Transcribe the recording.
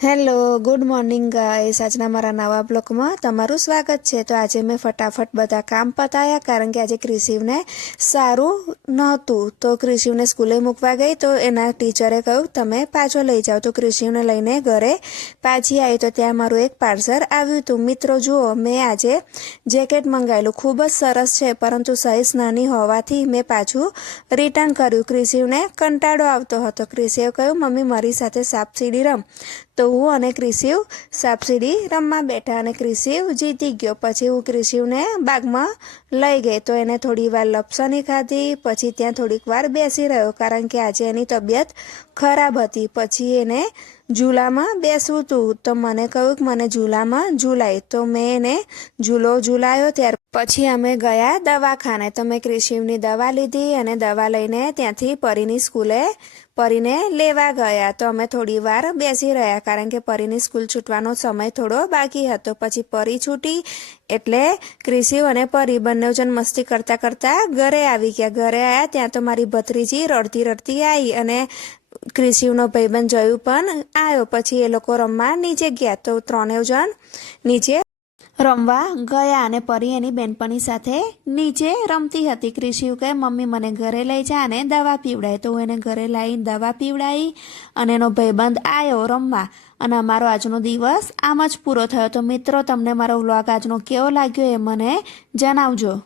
Hello good morning guys. આજના મારા નવા બ્લોગમાં તમારું સ્વાગત છે। તો આજે મેં ફટાફટ બધા કામ પતાયા કારણ કે આજે ક્રિશિવને સારું નહોતું। તો ક્રિશિવને સ્કૂલે મૂકવા ગઈ તો એના ટીચરે કહ્યું તમે પાછો લઈ જાઓ। તો ક્રિશિવને લઈને ઘરે પાછી આવી તો ત્યાં મારું એક પાર્સલ આવ્યું હતું। મિત્રો જુઓ, મેં આજે જેકેટ મંગાવેલું, ખૂબ જ સરસ છે, પરંતુ સાઇઝ નાની હોવાથી મેં પાછું રિટર્ન કર્યું। ક્રિશિવને કંટાળો આવતો હતો। ક્રિશિવે કહ્યું મમ્મી મારી સાથે સાપ સીડી રમ। તો હું અને ક્રિશિવ સાપસીડી રમવા બેઠા અને ક્રિશિવ જીતી ગયો। પછી હું ક્રિશિવને બાગમાં લઈ ગઈ તો એને થોડી વાર લપસણી ખાધી, પછી ત્યાં થોડીક વાર બેસી રહ્યો કારણ કે આજે એની તબિયત ખરાબ હતી। પછી એને ઝૂલામાં બેસવું હતું તો મને કહ્યું કે મને ઝૂલામાં ઝૂલાય, તો મેં એને ઝૂલો ઝૂલાયો। ત્યાર પછી અમે ગયા દવાખાને તો મેં ક્રિશિવની દવા લીધી અને દવા લઈને ત્યાંથી પરીની સ્કૂલે પરીને લેવા ગયા। તો અમે થોડી વાર બેસી રહ્યા કારણ કે પરીની સ્કૂલ છૂટવાનો સમય થોડો બાકી હતો। પછી પરી છૂટી એટલે ક્રિશિવ અને પરી બંને જણ મસ્તી કરતા કરતા ઘરે આવી ગયા। ઘરે આવ્યા ત્યાં તો મારી ભત્રીજી રડતી રડતી આવી અને ક્રિશિવનો ભાઈબંધ જયું પણ આવ્યો। પછી એ લોકો રમવા નીચે ગયા તો ત્રણેય જણ નીચે રમવા ગયા અને પરી એની બેનપણી સાથે નીચે રમતી હતી। ક્રિશિવ કહે મમ્મી મને ઘરે લઈ જા અને દવા પીવડાય, તો હું એને ઘરે લાવીને દવા પીવડાવી અને એનો ભાઈબંધ આવ્યો રમવા અને અમારો આજનો દિવસ આમ જ પૂરો થયો। તો મિત્રો તમને મારો વ્લોગ આજનો કેવો લાગ્યો એ મને જણાવજો।